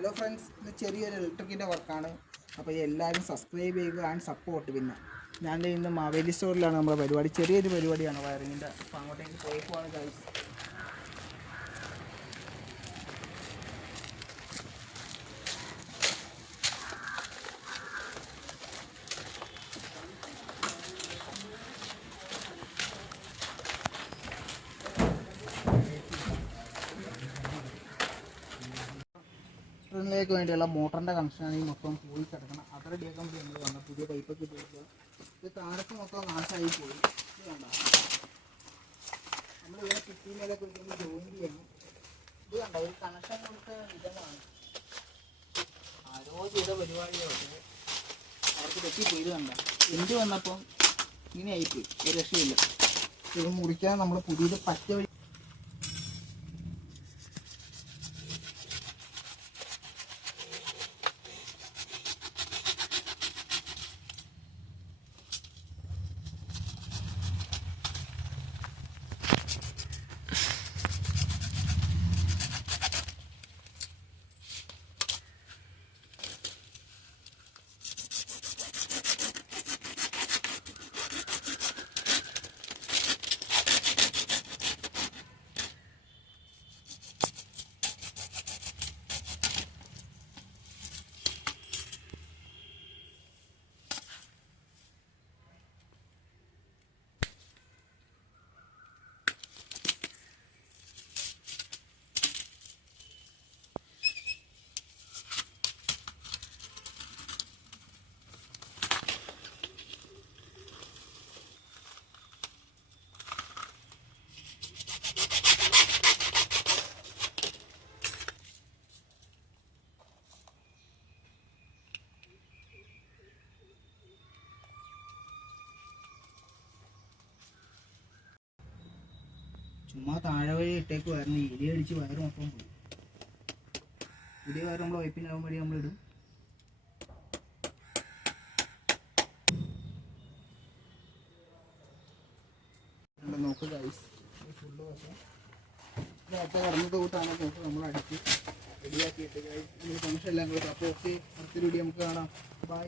Hello friends, ഇത് ചെറിയൊരു ഇലക്ട്രിക്കിൻ്റെ വർക്കാണ്. അപ്പോൾ എല്ലാവരും സബ്സ്ക്രൈബ് ചെയ്യുക ആൻഡ് സപ്പോർട്ട്. പിന്നെ ഞാൻ ഇന്ന് മാവേലി സ്റ്റോറിലാണ് നമ്മുടെ പരിപാടി. ചെറിയൊരു പരിപാടിയാണ് വയറിങ്ങിൻ്റെ. അപ്പോൾ അങ്ങോട്ടേക്ക് പോയിപ്പോവാണ് ഗൈസ്. ിലേക്ക് വേണ്ടിയുള്ള മോട്ടറിൻ്റെ കണക്ഷനാണ് ഈ മൊത്തം പോയി കിടക്കണം. അത് റെഡിയാക്കാൻ വേണ്ടി നമ്മൾ വന്നത്. പുതിയ പൈപ്പൊക്കെ ഇട്ട് ഇത് താഴത്ത് മൊത്തം നാശമായി പോയി. ഇത് കണ്ട നമ്മളിവിടെ കിട്ടിമേലൊക്കെ ഇരിക്കുമ്പോൾ ജോയിൻ ചെയ്യണം. ഇത് കണ്ട ഒരു കണക്ഷൻ കൊടുത്ത വിധമാണ് ആരോ ചെയ്ത പരിപാടിയാണ്. അവർക്ക് തെറ്റിപ്പോയി. ഇത് കണ്ട എന്ത് വന്നപ്പം ഇങ്ങനെ ആയിപ്പോയി. ഒരു രക്ഷയില്ല. ഇത് മുറിക്കാൻ നമ്മൾ പുതിയത് പച്ച വഴി ചുമ്മാ താഴെ വഴി ഇട്ടേക്ക് വരണം. എലി അടിച്ച് വയറ് മൊത്തം പോയി. പുതിയ വയറ് നമ്മൾ വൈപ്പിനാവാൻ വേണ്ടി നമ്മളിടും. നോക്ക് ഗൈസ്, ഫുള്ള് വശം നേരത്തെ കടന്നത് കൂട്ടാണ്. നോക്ക് നമ്മൾ അടിച്ച് റെഡിയാക്കിയിട്ട് ഗൈസ് നമ്മൾ ഫംഗ്ഷൻ എല്ലാം കൂടെ. അപ്പോൾ ഓക്കെ, അടുത്തൊരു വീഡിയോ നമുക്ക് കാണാം. ബൈ.